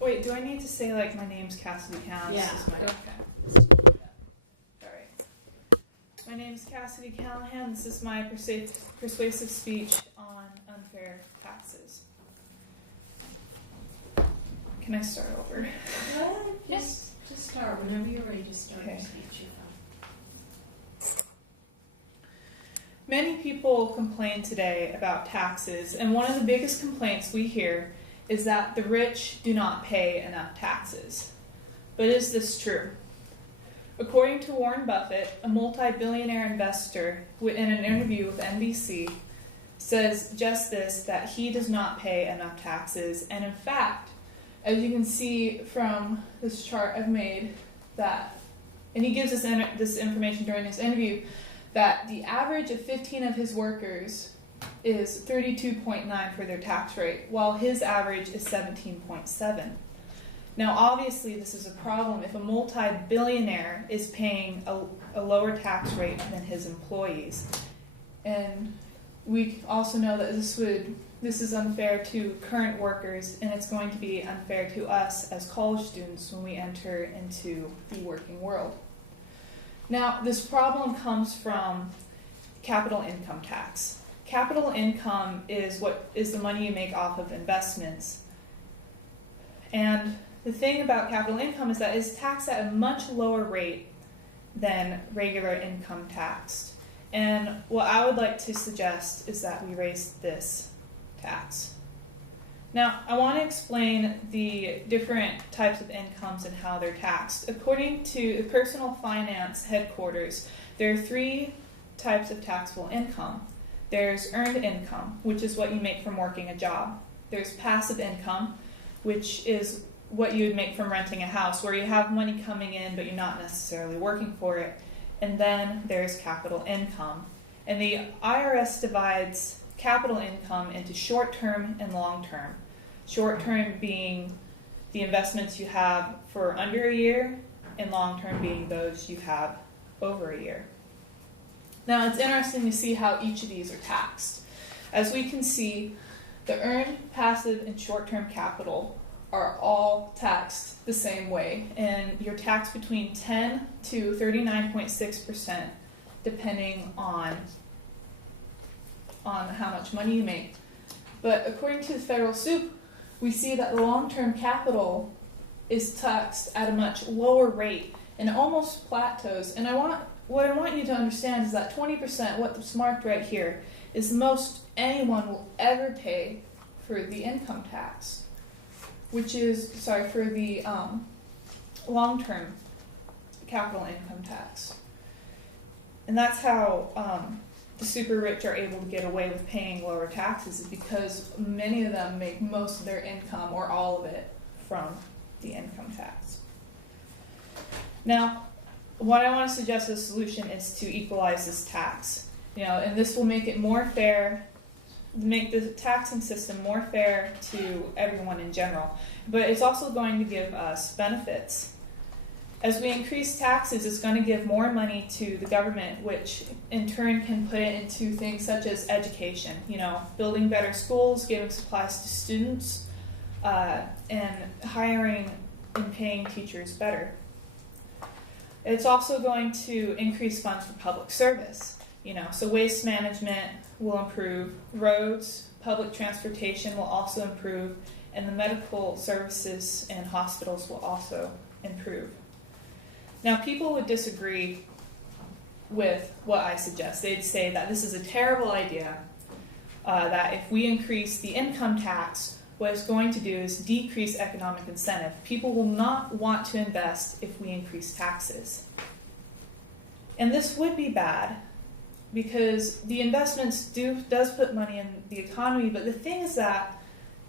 Wait, do I need to say, like, my name's Cassidy Callahan? Yeah. This is my, Okay. Alright. My name's Cassidy Callahan. This is my persuasive speech on unfair taxes. Can I start over? Well, just start whenever you're ready to start your Okay. speech. Many people complain today about taxes, and one of the biggest complaints we hear is that the rich do not pay enough taxes. But is this true? According to Warren Buffett, a multi-billionaire investor, in an interview with NBC, says just this, that he does not pay enough taxes. And in fact, as you can see from this chart I've made, and he gives us this information during this interview, that the average of 15 of his workers is 32.9 for their tax rate, while his average is 17.7. Now, obviously, this is a problem if a multi-billionaire is paying a lower tax rate than his employees. And we also know that this is unfair to current workers, and it's going to be unfair to us as college students when we enter into the working world. Now, this problem comes from capital income tax. Capital income is the money you make off of investments. And the thing about capital income is that it's taxed at a much lower rate than regular income tax. And what I would like to suggest is that we raise this tax. Now, I want to explain the different types of incomes and how they're taxed. According to the Personal Finance Headquarters, there are 3 types of taxable income. There's earned income, which is what you make from working a job. There's passive income, which is what you would make from renting a house, where you have money coming in, but you're not necessarily working for it. And then there's capital income. And the IRS divides capital income into short-term and long-term. Short-term being the investments you have for under a year, and long-term being those you have over a year. Now, it's interesting to see how each of these are taxed. As we can see, the earned, passive, and short-term capital are all taxed the same way, and you're taxed between 10 to 39.6% depending on how much money you make. But according to the federal SOUP, we see that the long-term capital is taxed at a much lower rate and it almost plateaus. And what I want you to understand is that 20%, what's marked right here, is the most anyone will ever pay for the income tax, for the long-term capital income tax. And that's how the super rich are able to get away with paying lower taxes, is because many of them make most of their income or all of it from the income tax. Now, what I want to suggest as a solution is to equalize this tax. And this will make it more fair, make the taxing system more fair to everyone in general. But it's also going to give us benefits. As we increase taxes, it's going to give more money to the government, which in turn can put it into things such as education, building better schools, giving supplies to students, and hiring and paying teachers better. It's also going to increase funds for public service. So waste management will improve, roads, public transportation will also improve, and the medical services and hospitals will also improve. Now, people would disagree with what I suggest. They'd say that this is a terrible idea, that if we increase the income tax, what it's going to do is decrease economic incentive. People will not want to invest if we increase taxes. And this would be bad, because the investments does put money in the economy, but the thing is that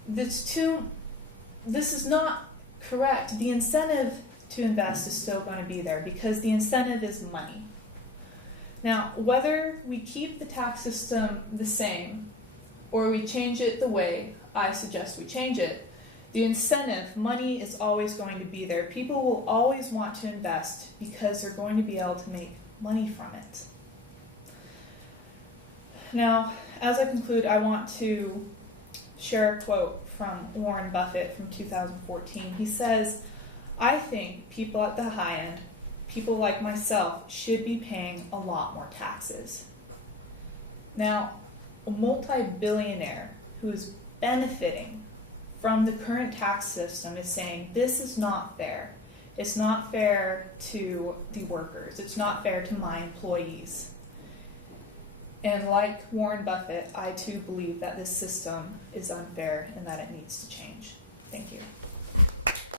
this is not correct. The incentive to invest is still going to be there, because the incentive is money. Now, whether we keep the tax system the same or we change it the way I suggest we change it, the incentive, money, is always going to be there. People will always want to invest because they're going to be able to make money from it. Now, as I conclude, I want to share a quote from Warren Buffett from 2014. He says, "I think people at the high end, people like myself, should be paying a lot more taxes." Now, a multi-billionaire who is benefiting from the current tax system is saying, this is not fair. It's not fair to the workers. It's not fair to my employees. And like Warren Buffett, I too believe that this system is unfair and that it needs to change. Thank you.